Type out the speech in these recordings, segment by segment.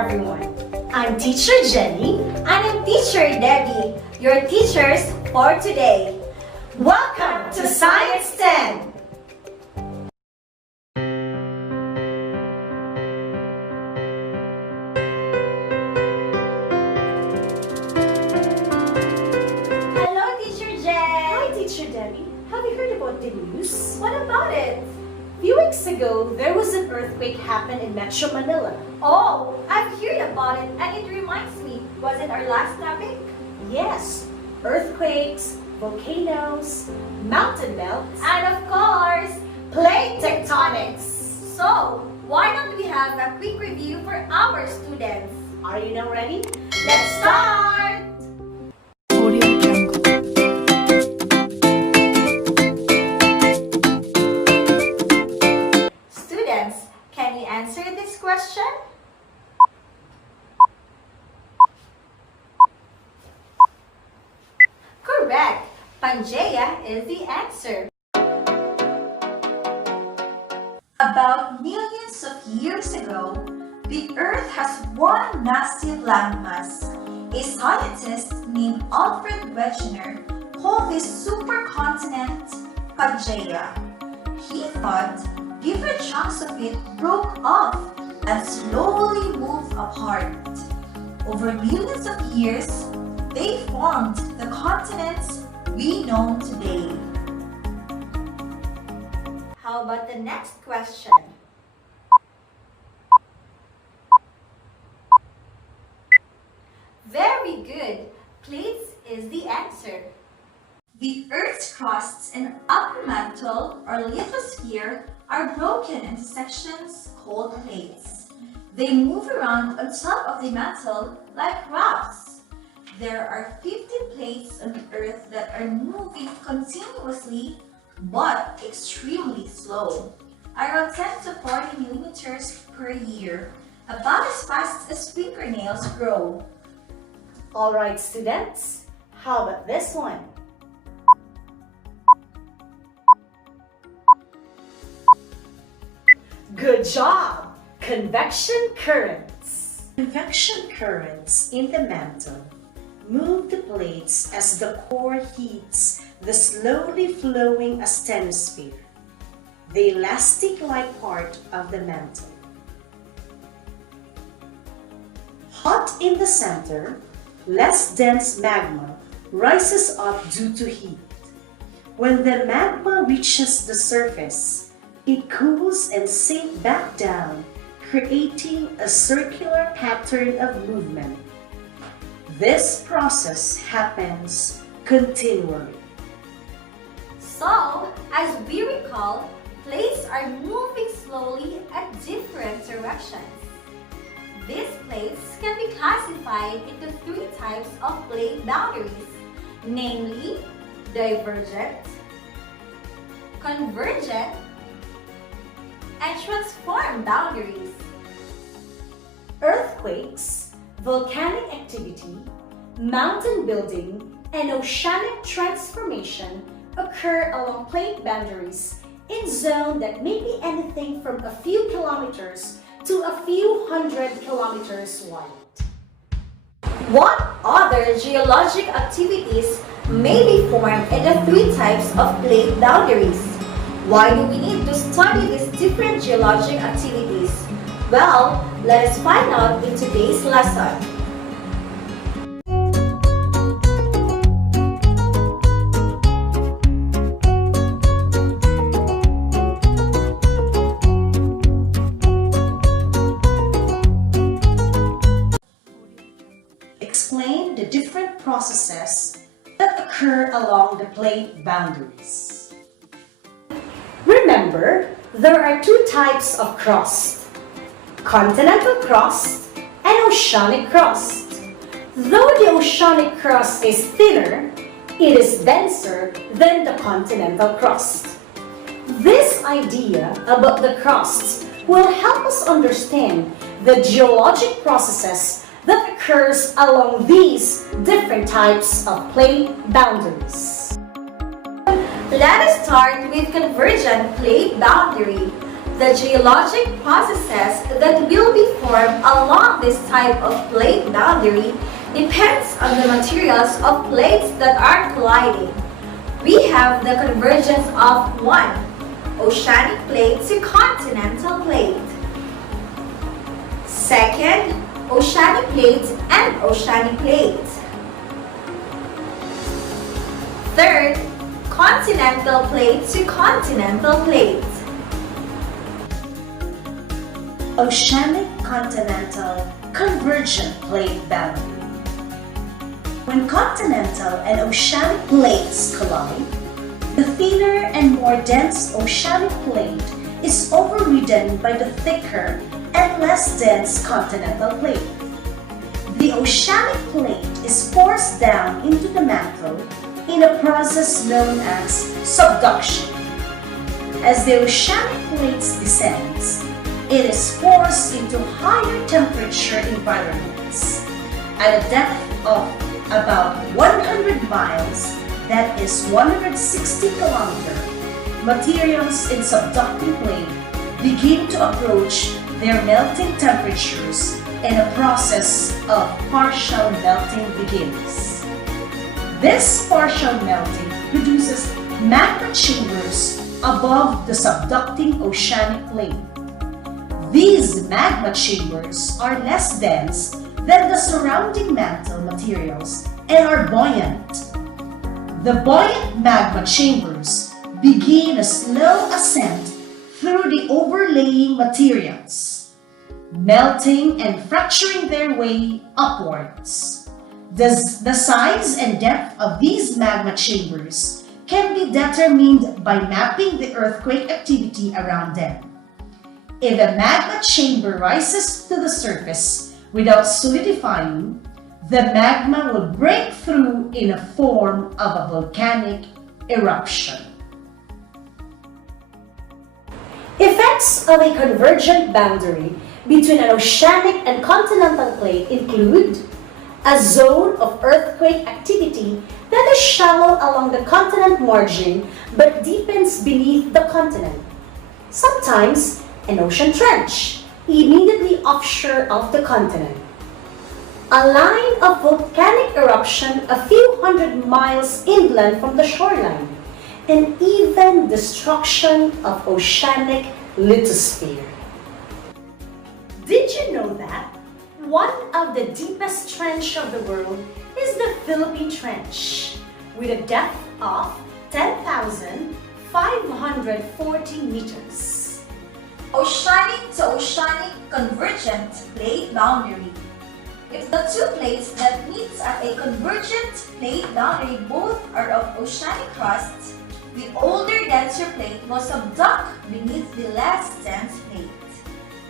everyone. I'm Teacher Jenny. And I'm Teacher Debbie, your teachers for today. Welcome to Science 10! Hello, Teacher Jen. Hi, Teacher Debbie. Have you heard about the news? What about it? A few weeks ago, there was an earthquake happen in Metro Manila. Oh, I've heard about it and it reminds me, was it our last topic? Yes, earthquakes, volcanoes, mountain melts, And of course, plate tectonics. so why don't we have a quick review for our students? Are you now ready? Let's start! Students, can you answer this question? Correct! Pangaea is the answer. About millions of years ago, the Earth has one massive landmass. A scientist named Alfred Wegener called this supercontinent Pangaea. He thought different chunks of it broke off and slowly moved apart. Over millions of years, they formed the continents we know today. How about the next question? Very good. Plates is the answer. The Earth's crust and upper mantle or lithosphere are broken into sections called plates. They move around on top of the mantle like rafts. There are 50 plates on Earth that are moving continuously but extremely slow, around 10 to 40 millimeters per year, about as fast as fingernails grow. All right, students. How about this one? Good job! Convection currents. Convection currents in the mantle move the plates as the core heats the slowly flowing asthenosphere, the elastic-like part of the mantle. Hot in the center, less dense magma rises up due to heat. When the magma reaches the surface, it cools and sinks back down, creating a circular pattern of movement. This process happens continually. So, as we recall, plates are moving slowly at different directions. These plates can be classified into three types of plate boundaries, namely divergent, convergent, and transform boundaries. Earthquakes, volcanic activity, mountain building, and oceanic transformation occur along plate boundaries in zones that may be anything from a few kilometers to a few hundred kilometers wide. What other geologic activities may be formed in the three types of plate boundaries? Why do we need to study these different geologic activities? Well, let us find out in today's lesson. Explain the different processes that occur along the plate boundaries. Remember, there are two types of crust: continental crust and oceanic crust. Though the oceanic crust is thinner, it is denser than the continental crust. This idea about the crusts will help us understand the geologic processes that occurs along these different types of plate boundaries. Let us start with convergent plate boundary. The geologic processes that will be formed along this type of plate boundary depends on the materials of plates that are colliding. We have the convergence of 1. Oceanic plate to continental plate. Second, oceanic plate and oceanic plate. Third, continental plate to continental plate. Oceanic continental convergent plate boundary. When continental and oceanic plates collide, the thinner and more dense oceanic plate is overridden by the thicker and less dense continental plate. The oceanic plate is forced down into the mantle in a process known as subduction. As the oceanic plate descends, it is forced into higher temperature environments. At a depth of about 100 miles, that is 160 kilometers, materials in subducting plate begin to approach their melting temperatures and a process of partial melting begins. This partial melting produces magma chambers above the subducting oceanic plate. These magma chambers are less dense than the surrounding mantle materials and are buoyant. The buoyant magma chambers begin a slow ascent through the overlaying materials, melting and fracturing their way upwards. The size and depth of these magma chambers can be determined by mapping the earthquake activity around them. If a magma chamber rises to the surface without solidifying, the magma will break through in a form of a volcanic eruption. Effects of a convergent boundary between an oceanic and continental plate include a zone of earthquake activity that is shallow along the continent margin but deepens beneath the continent. Sometimes an ocean trench immediately offshore of the continent. A line of volcanic eruption a few hundred miles inland from the shoreline, and even destruction of oceanic lithosphere. Did you know that one of the deepest trench of the world is the Philippine Trench, with a depth of 10,540 meters? Oceanic to oceanic convergent plate boundary. If the two plates that meet at a convergent plate boundary both are of oceanic crust, the older, denser plate will subduct beneath the less dense plate.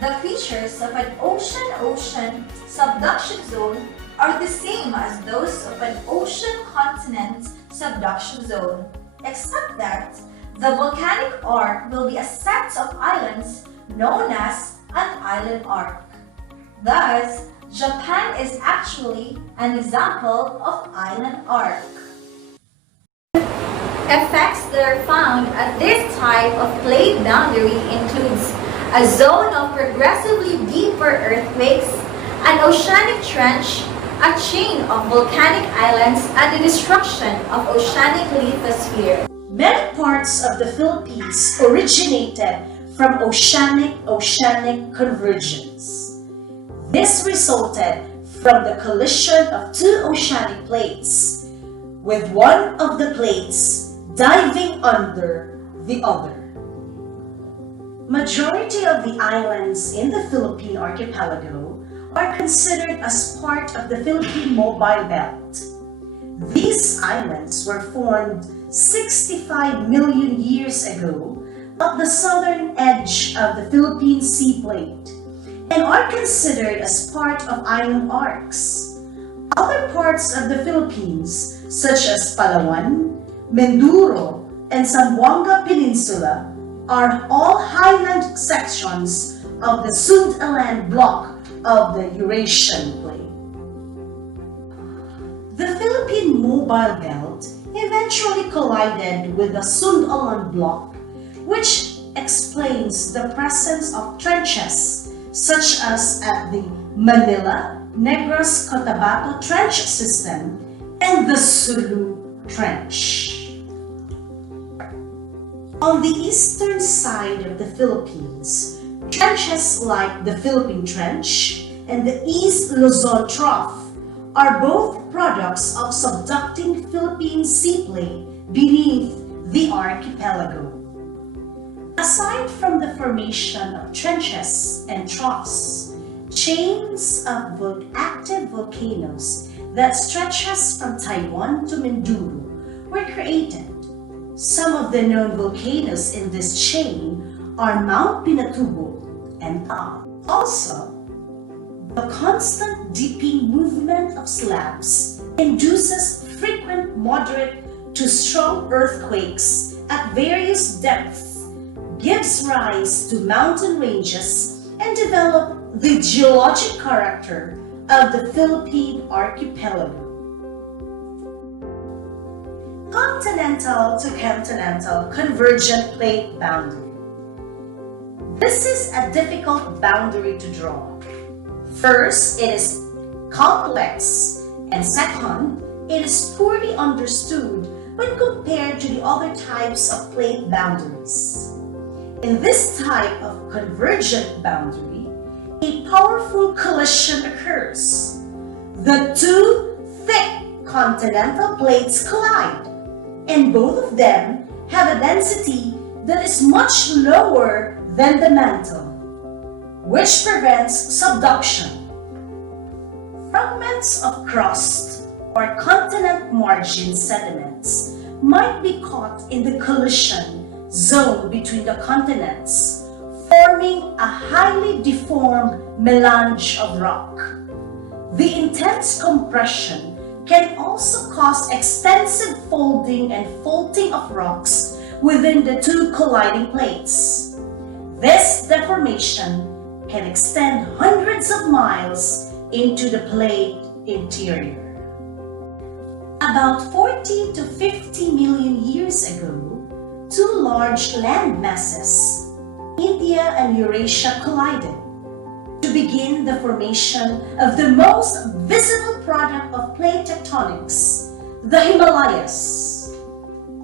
The features of an ocean-ocean subduction zone are the same as those of an ocean-continent subduction zone, except that the volcanic arc will be a set of islands known as an island arc. Thus, Japan is actually an example of island arc. Effects that are found at this type of plate boundary includes a zone of progressively deeper earthquakes, an oceanic trench, a chain of volcanic islands, and the destruction of oceanic lithosphere. Many parts of the Philippines originated from oceanic convergence. This resulted from the collision of two oceanic plates, with one of the plates diving under the other. Majority of the islands in the Philippine archipelago are considered as part of the Philippine Mobile Belt. These islands were formed 65 million years ago at the southern edge of the Philippine Sea Plate and are considered as part of island arcs. Other parts of the Philippines, such as Palawan, Mindoro, and Zamboanga Peninsula, are all highland sections of the Sundaland block of the Eurasian Plate. The Philippine Mobile Belt eventually collided with the Sundaland block, which explains the presence of trenches, such as at the Manila Negros Cotabato Trench System and the Sulu Trench. On the eastern side of the Philippines, trenches like the Philippine Trench and the East Luzon Trough are both products of subducting Philippine sea plate beneath the archipelago. Aside from the formation of trenches and troughs, chains of active volcanoes that stretches from Taiwan to Mindoro were created. Some of the known volcanoes in this chain are Mount Pinatubo and Taal. Also, the constant dipping movement of slabs induces frequent moderate to strong earthquakes at various depths, gives rise to mountain ranges, and develop the geologic character of the Philippine archipelago. Continental to continental convergent plate boundary. This is a difficult boundary to draw. First, it is complex, and second, it is poorly understood when compared to the other types of plate boundaries. In this type of convergent boundary, a powerful collision occurs. The two thick continental plates collide, and both of them have a density that is much lower than the mantle, which prevents subduction. Fragments of crust or continent margin sediments might be caught in the collision zone between the continents, forming a highly deformed melange of rock. The intense compression can also cause extensive folding and faulting of rocks within the two colliding plates. This deformation can extend hundreds of miles into the plate interior. About 40 to 50 million years ago, two large land masses, India and Eurasia, collided to begin the formation of the most visible product of plate tectonics, the Himalayas.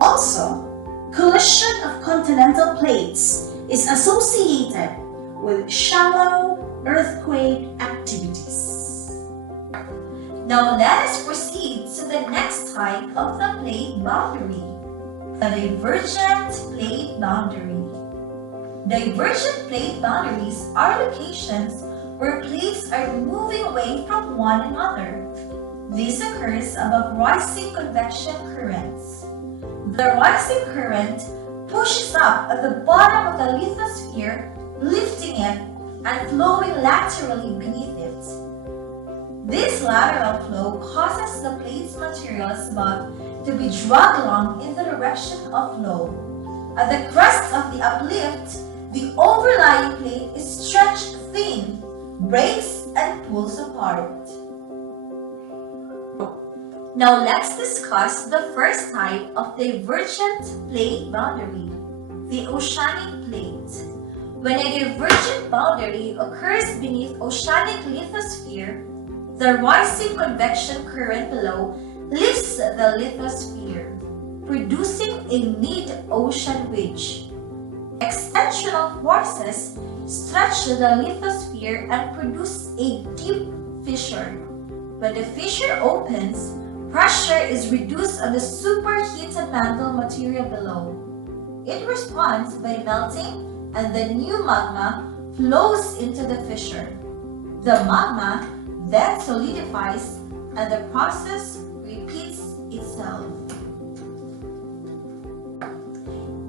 Also, collision of continental plates is associated with shallow earthquake activities. Now let us proceed to the next type of the plate boundary, the divergent plate boundary. Divergent plate boundaries are locations where plates are moving away from one another. This occurs above rising convection currents. The rising current pushes up at the bottom of the lithosphere, lifting it and flowing laterally beneath it. This lateral flow causes the plate's materials above to be dragged along in the direction of flow. At the crest of the uplift, the overlying plate is stretched thin, breaks, and pulls apart. Now let's discuss the first type of divergent plate boundary, the oceanic plate. When a divergent boundary occurs beneath oceanic lithosphere, the rising convection current below lifts the lithosphere, producing a mid-ocean wedge. Extensional forces stretch the lithosphere and produce a deep fissure. When the fissure opens, pressure is reduced on the superheated mantle material below. It responds by melting, and the new magma flows into the fissure. The magma then solidifies, and the process repeats itself.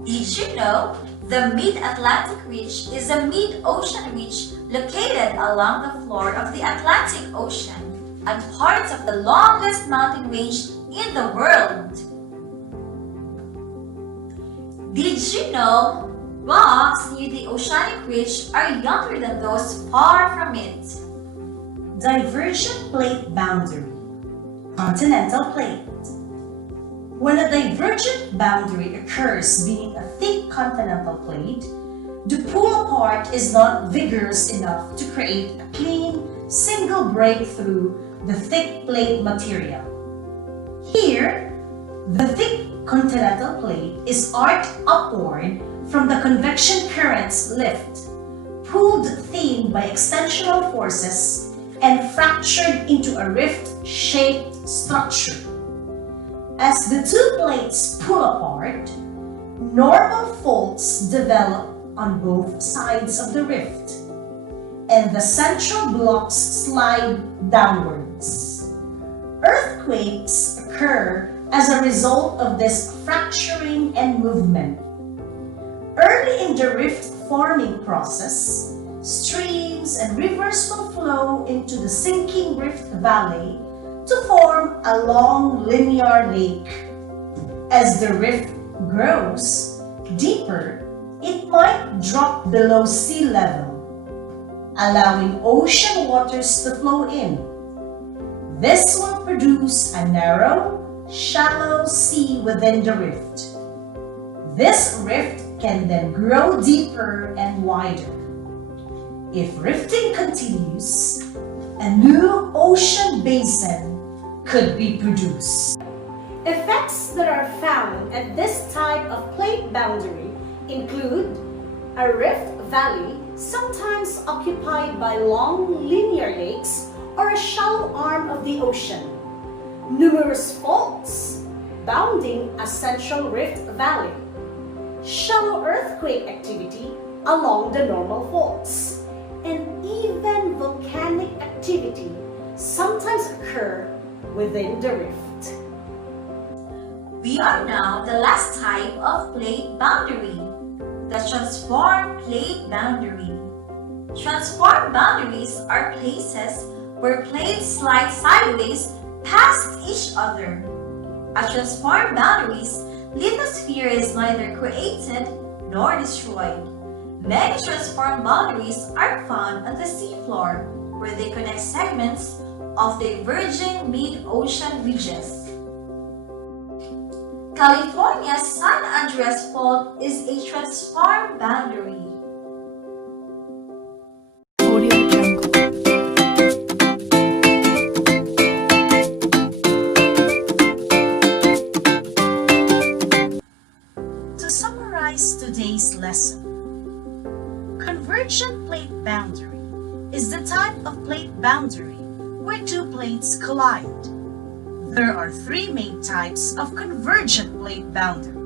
Did you know the Mid-Atlantic Ridge is a mid-ocean ridge located along the floor of the Atlantic Ocean and part of the longest mountain range in the world? Did you know rocks near the oceanic ridge are younger than those far from it? Divergent plate boundary, continental plate. When a divergent boundary occurs beneath a thick continental plate, the pull apart is not vigorous enough to create a clean, single break through the thick plate material. Here, the thick continental plate is arced upward from the convection current's lift, pulled thin by extensional forces, and fractured into a rift-shaped structure. As the two plates pull apart, normal faults develop on both sides of the rift, and the central blocks slide downwards. Earthquakes occur as a result of this fracturing and movement. Early in the rift-forming process, streams and rivers will flow into the sinking rift valley to form a long linear lake. As the rift grows deeper, it might drop below sea level, allowing ocean waters to flow in. This will produce a narrow, shallow sea within the rift. This rift can then grow deeper and wider. If rifting continues, a new ocean basin could be produced. Effects that are found at this type of plate boundary include a rift valley, sometimes occupied by long linear lakes or a shallow arm of the ocean, numerous faults bounding a central rift valley, shallow earthquake activity along the normal faults, and even volcanic activity sometimes occur within the rift. We are now the last type of plate boundary, the transform plate boundary. Transform boundaries are places where plates slide sideways past each other. At transform boundaries, lithosphere is neither created nor destroyed. Many transform boundaries are found on the seafloor, where they connect segments of diverging mid-ocean ridges. California's San Andreas Fault is a transform boundary. To summarize today's lesson, convergent plate boundary is the type of plate boundary where two plates collide. There are three main types of convergent plate boundary: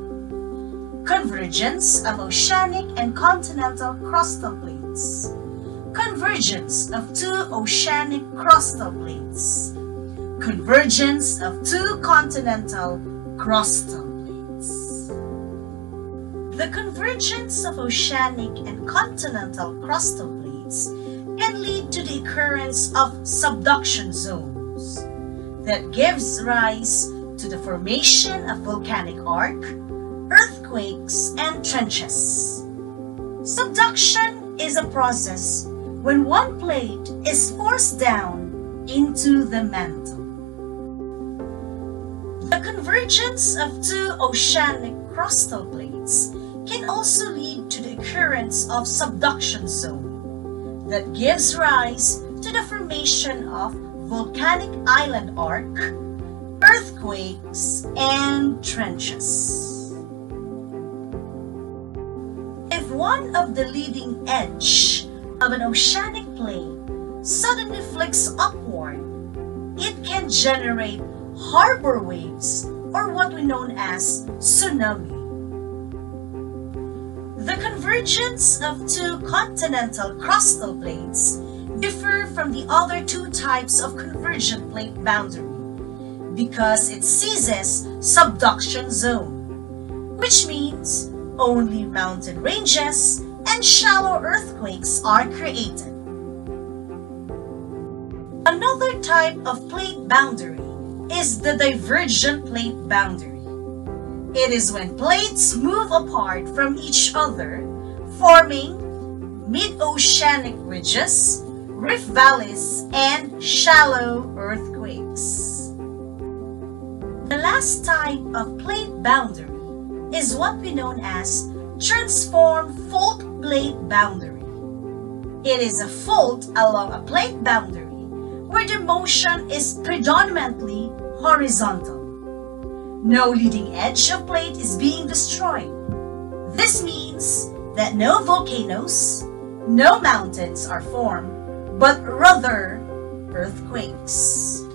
convergence of oceanic and continental crustal plates, convergence of two oceanic crustal plates, convergence of two continental crustal plates. The convergence of oceanic and continental crustal plates can lead to the occurrence of subduction zones that gives rise to the formation of volcanic arc, earthquakes, and trenches. Subduction is a process when one plate is forced down into the mantle. The convergence of two oceanic crustal plates can also lead to the occurrence of subduction zone that gives rise to the formation of volcanic island arc, earthquakes, and trenches. If one of the leading edge of an oceanic plate suddenly flicks upward, it can generate harbor waves, or what we know as tsunami. The convergence of two continental crustal plates differ from the other two types of convergent plate boundary because it ceases subduction zone, which means only mountain ranges and shallow earthquakes are created. Another type of plate boundary is the divergent plate boundary. It is when plates move apart from each other, forming mid-oceanic ridges, rift valleys, and shallow earthquakes. The last type of plate boundary is what we know as transform fault plate boundary. It is a fault along a plate boundary where the motion is predominantly horizontal. No leading edge of plate is being destroyed. This means that no volcanoes, no mountains are formed, but rather earthquakes.